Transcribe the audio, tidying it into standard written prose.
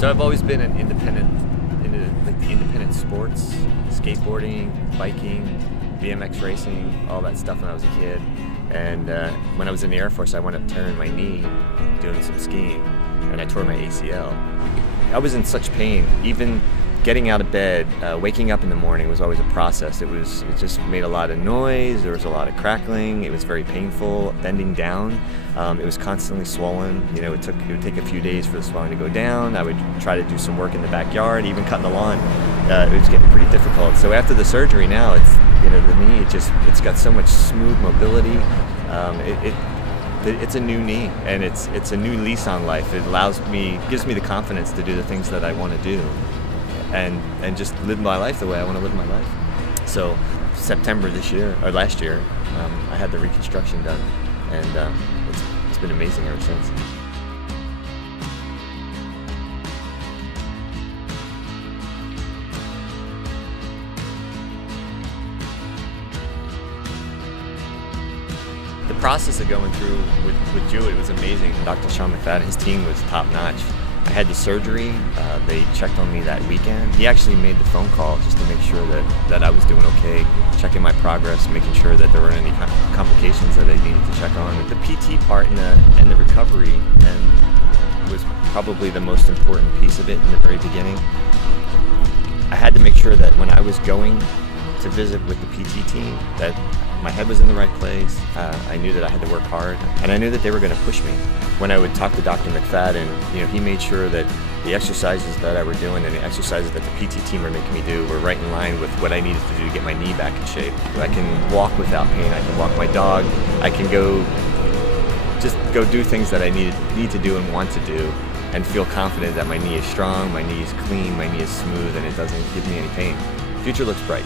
So I've always been an independent, into like the independent sports, skateboarding, biking, BMX racing, all that stuff when I was a kid. And when I was in the Air Force, I wound up tearing my knee doing some skiing, and I tore my ACL. I was in such pain. Even getting out of bed, waking up in the morning was always a process. It just made a lot of noise. There was a lot of crackling. It was very painful. Bending down, it was constantly swollen. You know, it would take a few days for the swelling to go down. I would try to do some work in the backyard, even cutting the lawn. It was getting pretty difficult. So after the surgery, now it's, you know, the knee, it's got so much smooth mobility. It's a new knee, and it's a new lease on life. It gives me the confidence to do the things that I want to do, and just live my life the way I want to live my life. So September last year, I had the reconstruction done, and it's been amazing ever since. The process of going through with Jewett was amazing. Dr. McFadden, his team was top notch. I had the surgery, they checked on me that weekend. He actually made the phone call just to make sure that I was doing okay, checking my progress, making sure that there weren't any complications that I needed to check on. The PT part and the recovery was probably the most important piece of it in the very beginning. I had to make sure that when I was going to visit with the PT team, that my head was in the right place. I knew that I had to work hard, and I knew that they were going to push me. When I would talk to Dr. McFadden, you know, he made sure that the exercises that I were doing and the exercises that the PT team were making me do were right in line with what I needed to do to get my knee back in shape. I can walk without pain. I can walk my dog. I can just go do things that I need to do and want to do, and feel confident that my knee is strong, my knee is clean, my knee is smooth, and it doesn't give me any pain. The future looks bright.